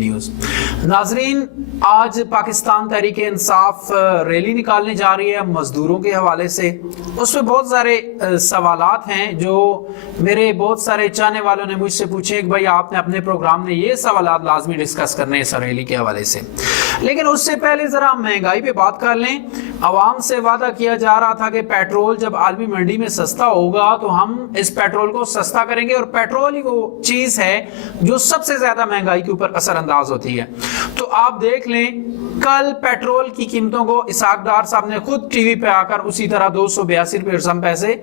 News ناظرین، آج Pakistan Tehreek Insaf rally نکالنے جا رہی ہے مزدوروں کے حوالے سے۔ اس میں بہت سارے سوالات ہیں جو میرے بہت سارے چاہنے والوں نے مجھ سے پوچھے کہ بھائی آپ نے اپنے پروگرام میں یہ سوالات لازمی ڈسکس کرنے ہیں اس ریلی کے حوالے سے، لیکن اس سے پہلے ذرا مہنگائی پہ بات کر لیں۔ عوام سے وعدہ کیا جا رہا تھا کہ پیٹرول جب عالمی منڈی میں سستا ہوگا تو ہم اس پیٹرول کو سستا کریں گے، اور پیٹرول ہی وہ چیز ہے جو سب سے زیادہ مہنگائی کے اوپر اثر انداز ہوتی ہے۔ تو آپ دیکھ لیں کل پیٹرول کی قیمتوں کو اسحاق ڈار صاحب نے خود ٹی وی پہ آ کر اسی طرح 282 روپے اور سم پیسے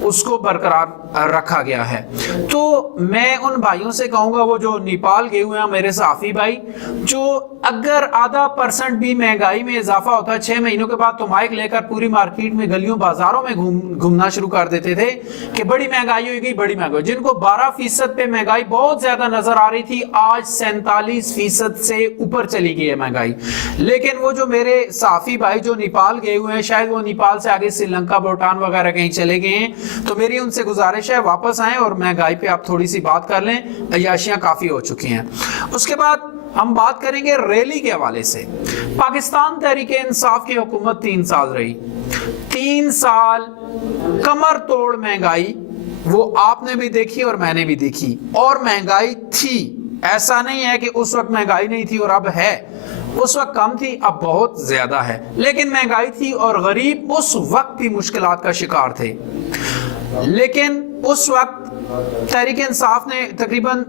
اس کو برقرار رکھا گیا ہے۔ تو میں ان بھائیوں سے کہوں گا وہ جو نیپال گئے ہوئے ہیں میرے صحافی بھائی، جو اگر آدھا % بھی مہنگائی میں اضافہ ہوتا ہے 6 مہینوں کے بعد تو مائک لے کر پوری مارکیٹ میں گلیوں بازاروں میں گھومنا شروع کر دیتے تھے کہ بڑی مہنگائی ہوئی گئی، بڑی مہنگائی۔ جن کو 12% پہ مہنگائی بہت زیادہ نظر آ رہی تھی، آج 47% سے اوپر چلی گئی ہے مہنگائی۔ لیکن وہ جو میرے صحافی بھائی جو نیپال گئے ہوئے ہیں، شاید وہ نیپال سے آگے سری لنکا، بھوٹان وغیرہ کہیں چلے گئے ہیں، تو میری ان سے گزارش ہے واپس آئیں اور مہنگائی پہ آپ تھوڑی سی بات کر لیں، عیاشیاں کافی ہو چکی ہیں۔ اس کے بعد ہم بات کریں گے ریلی کے حوالے سے۔ پاکستان تحریک انصاف کی حکومت 3 سال رہی، 3 سال کمر توڑ مہنگائی وہ آپ نے بھی دیکھی اور میں نے بھی دیکھی، اور مہنگائی تھی، ایسا نہیں ہے کہ اس وقت مہنگائی نہیں تھی اور اب ہے۔ اس وقت کم تھی، اب بہت زیادہ ہے، لیکن مہنگائی تھی اور غریب اس وقت بھی مشکلات کا شکار تھے۔ لیکن اس وقت تحریک انصاف نے تقریباً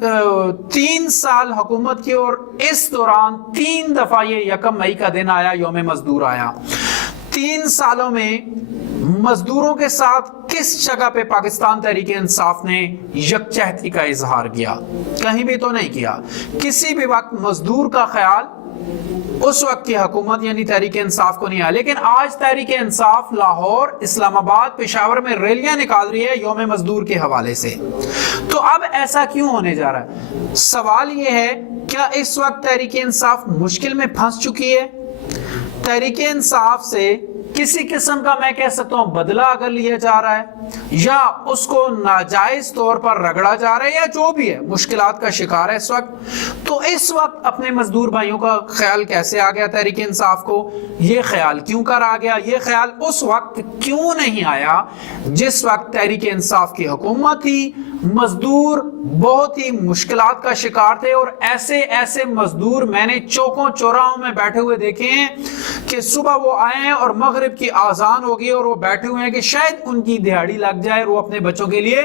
3 سال حکومت کی، اور اس دوران 3 دفعہ یہ 1 مئی کا دن آیا، یوم مزدور آیا۔ 3 سالوں میں مزدوروں کے ساتھ کس جگہ پہ پاکستان تحریک انصاف نے یکجہتی کا اظہار کیا؟ کہیں بھی تو نہیں کیا۔ کسی بھی وقت مزدور کا خیال اس وقت کی حکومت یعنی تحریک انصاف کو نہیں آیا، لیکن آج تحریک انصاف لاہور، اسلام آباد، پشاور میں ریلیاں نکال رہی ہے یوم مزدور کے حوالے سے۔ تو اب ایسا کیوں ہونے جا رہا ہے؟ سوال یہ ہے، کیا اس وقت تحریک انصاف مشکل میں پھنس چکی ہے؟ تحریک انصاف سے کسی قسم کا میں کہہ سکتا ہوں بدلہ اگر لیا جا رہا ہے، یا اس کو ناجائز طور پر رگڑا جا رہا ہے، یا جو بھی ہے مشکلات کا شکار ہے اس وقت، تو اس وقت اپنے مزدور بھائیوں کا خیال کیسے آ گیا تحریک انصاف کو؟ یہ خیال کیوں کر آ گیا؟ یہ خیال اس وقت کیوں نہیں آیا جس وقت تحریک انصاف کی حکومت تھی؟ مزدور بہت ہی مشکلات کا شکار تھے، اور ایسے ایسے مزدور میں نے چوکوں چوراہوں میں بیٹھے ہوئے دیکھے ہیں کہ صبح وہ آئے ہیں اور مغرب کی آذان ہوگی اور وہ بیٹھے ہوئے ہیں کہ شاید ان کی دہاڑی لگ جائے اور وہ اپنے بچوں کے لیے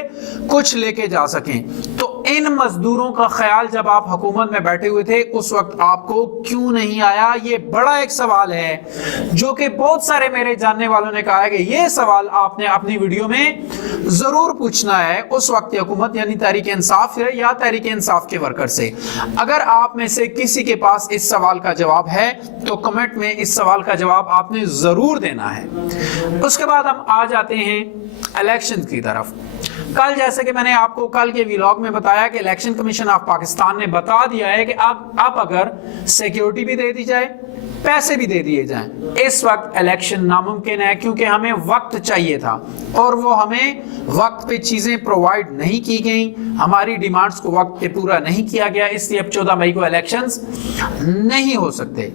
کچھ لے کے جا سکیں۔ تو ان مزدوروں کا خیال جب آپ حکومت میں بیٹھے ہوئے تھے اس وقت آپ کو کیوں نہیں آیا؟ یہ بڑا ایک سوال ہے جو کہ بہت سارے میرے جاننے والوں نے کہا ہے کہ یہ سوال آپ نے اپنی ویڈیو میں ضرور پوچھنا ہے اس وقت کی حکومت یعنی تحریک انصاف ہے یا تحریک انصاف کے ورکر سے۔ اگر آپ میں سے کسی کے پاس اس سوال کا جواب ہے تو کمنٹ میں اس سوال کا جواب آپ نے ضرور دینا ہے۔ اس کے بعد ہم آ جاتے ہیں الیکشن کی طرف۔ کل جیسے کہ میں نے آپ کو کل کے ویلاگ میں بتایا کہ الیکشن کمیشن آف پاکستان نے بتا دیا ہے کہ اب اگر سیکیورٹی بھی دے دی جائے، پیسے بھی دے دیے جائیں، اس وقت الیکشن ناممکن ہے، کیونکہ ہمیں وقت چاہیے تھا اور وہ ہمیں وقت پہ چیزیں پرووائڈ نہیں کی گئیں، ہماری ڈیمانڈز کو وقت پہ پورا نہیں کیا گیا، اس لیے اب 14 مئی کو الیکشنز نہیں ہو سکتے۔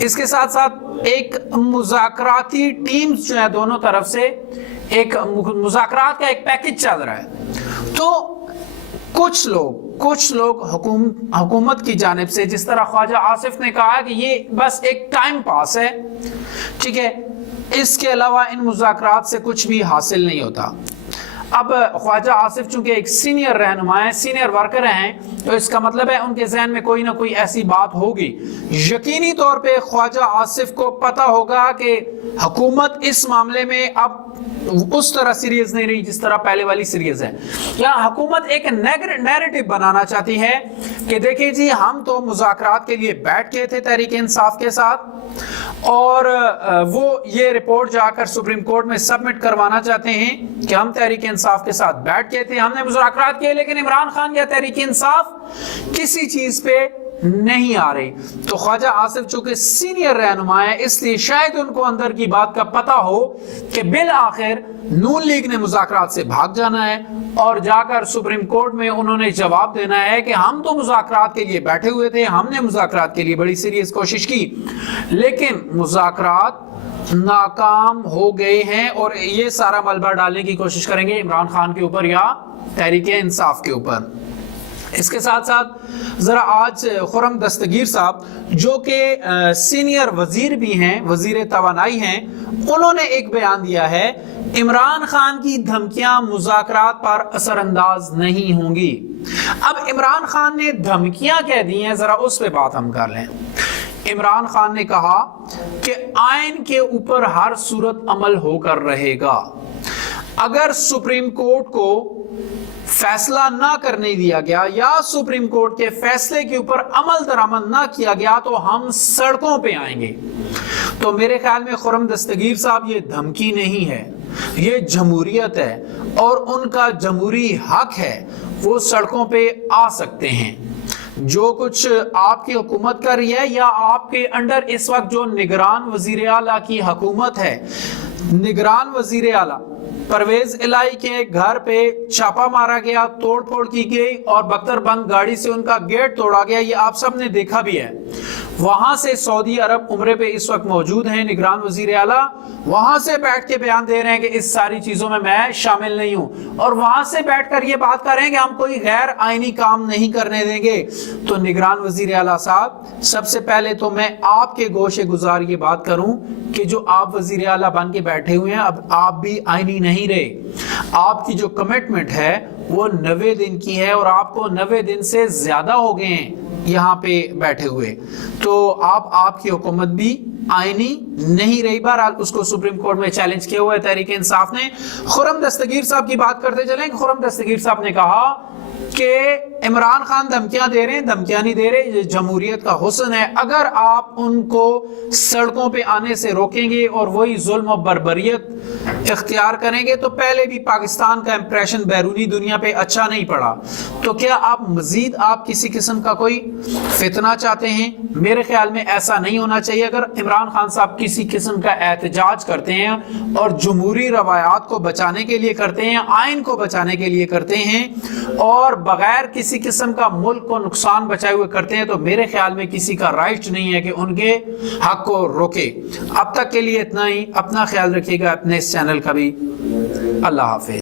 اس کے ساتھ ساتھ ایک مذاکراتی ٹیمز جو ہے دونوں طرف سے ایک مذاکرات کا ایک پیکج چل رہا ہے، تو کچھ لوگ حکومت کی جانب سے، جس طرح خواجہ آصف نے کہا کہ یہ بس ایک ٹائم پاس ہے، ٹھیک ہے، اس کے علاوہ ان مذاکرات سے کچھ بھی حاصل نہیں ہوتا۔ اب خواجہ آصف چونکہ ایک سینئر رہنما ہے، سینئر ورکر ہیں، تو اس کا مطلب ہے ان کے ذہن میں کوئی نہ کوئی ایسی بات ہوگی۔ یقینی طور پہ خواجہ آصف کو پتا ہوگا کہ حکومت اس معاملے میں اب اس طرح سیریز نہیں رہی جس طرح پہلے والی سیریز ہے۔ یہاں حکومت ایک نیریٹو بنانا چاہتی ہے کہ دیکھیں جی ہم تو مذاکرات کے لیے بیٹھ گئے تھے تحریک انصاف کے ساتھ، اور وہ یہ رپورٹ جا کر سپریم کورٹ میں سبمٹ کروانا چاہتے ہیں کہ ہم تحریک انصاف کے ساتھ بیٹھ گئے تھے، ہم نے مذاکرات کیے، لیکن عمران خان یا تحریک انصاف کسی چیز پہ نہیں آ رہی۔ تو خواجہ آصف چونکہ سینئر رہنما ہے، اس لیے شاید ان کو اندر کی بات کا پتہ ہو کہ بالآخر نون لیگ نے مذاکرات سے بھاگ جانا ہے اور جا کر سپریم کورٹ میں انہوں نے جواب دینا ہے کہ ہم تو مذاکرات کے لیے بیٹھے ہوئے تھے, ہم نے مذاکرات کے لیے بڑی سیریس کوشش کی, لیکن مذاکرات ناکام ہو گئے ہیں, اور یہ سارا ملبہ ڈالنے کی کوشش کریں گے عمران خان کے اوپر یا تحریک انصاف کے اوپر. اس کے ساتھ ساتھ ذرا آج خرم دستگیر صاحب جو کہ سینئر وزیر بھی ہیں, وزیر توانائی ہیں, انہوں نے ایک بیان دیا ہے عمران خان کی دھمکیاں مذاکرات پر اثر انداز نہیں ہوں گی. اب عمران خان نے دھمکیاں کہہ دی ہیں, ذرا اس پہ بات ہم کر لیں. عمران خان نے کہا کہ آئین کے اوپر ہر صورت عمل ہو کر رہے گا. اگر سپریم کورٹ کو فیصلہ نہ کرنے دیا گیا یا سپریم کورٹ کے فیصلے کے اوپر عمل درآمد نہ کیا گیا تو ہم سڑکوں پہ آئیں گے. تو میرے خیال میں خرم دستگیر صاحب یہ دھمکی نہیں ہے, یہ جمہوریت ہے اور ان کا جمہوری حق ہے, وہ سڑکوں پہ آ سکتے ہیں. جو کچھ آپ کی حکومت کر رہی ہے یا آپ کے انڈر اس وقت جو نگران وزیر اعلیٰ کی حکومت ہے, نگران وزیر اعلیٰ پرویز الہی کے گھر پہ چھاپا مارا گیا, توڑ پھوڑ کی گئی اور بختر بند گاڑی سے ان کا گیٹ توڑا گیا, یہ آپ سب نے دیکھا بھی ہے. وہاں سے سعودی عرب عمرے پہ اس وقت موجود ہیں نگران وزیر اعلیٰ, وہاں سے بیٹھ کے بیان دے رہے ہیں کہ اس ساری چیزوں میں شامل نہیں ہوں, اور وہاں سے بیٹھ کر یہ بات کر رہے ہیں کہ ہم کوئی غیر آئینی کام نہیں کرنے دیں گے. تو نگران وزیر اعلیٰ صاحب, سب سے پہلے تو میں آپ کے گوشے گزار یہ بات کروں کہ جو آپ وزیر اعلیٰ بن کے بیٹھے ہوئے ہیں, اب آپ بھی آئینی نہیں رہے. آپ کی جو کمٹمنٹ ہے وہ 90 دن کی ہے, اور آپ کو 90 دن سے زیادہ ہو گئے ہیں یہاں پہ بیٹھے ہوئے, تو آپ کی حکومت بھی آئینی نہیں رہی. بہرحال اس کو سپریم کورٹ میں چیلنج کیا ہوا ہے تحریک انصاف نے. خرم دستگیر صاحب کی بات کرتے چلیں. خرم دستگیر صاحب نے کہا کہ عمران خان دھمکیاں دے رہے ہیں, دھمکیاں نہیں دے رہے, یہ جمہوریت کا حسن ہے. اگر آپ ان کو سڑکوں پہ آنے سے روکیں گے اور وہی ظلم و بربریت اختیار کریں گے تو پہلے بھی پاکستان کا امپریشن بیرونی دنیا پہ اچھا نہیں پڑا. تو کیا آپ مزید کسی قسم کا کوئی فتنہ چاہتے ہیں؟ میرے خیال میں ایسا نہیں ہونا چاہیے. اگر عمران خان صاحب کسی قسم کا احتجاج کرتے ہیں اور جمہوری روایات کو بچانے کے لیے کرتے ہیں, آئین کو بچانے کے لیے کرتے ہیں, اور بغیر کسی قسم کا ملک کو نقصان بچائے ہوئے کرتے ہیں, تو میرے خیال میں کسی کا رائٹ نہیں ہے کہ ان کے حق کو روکے. اب تک کے لیے اتنا ہی. اپنا خیال رکھیے گا, اپنے اس چینل کا بھی. اللہ حافظ.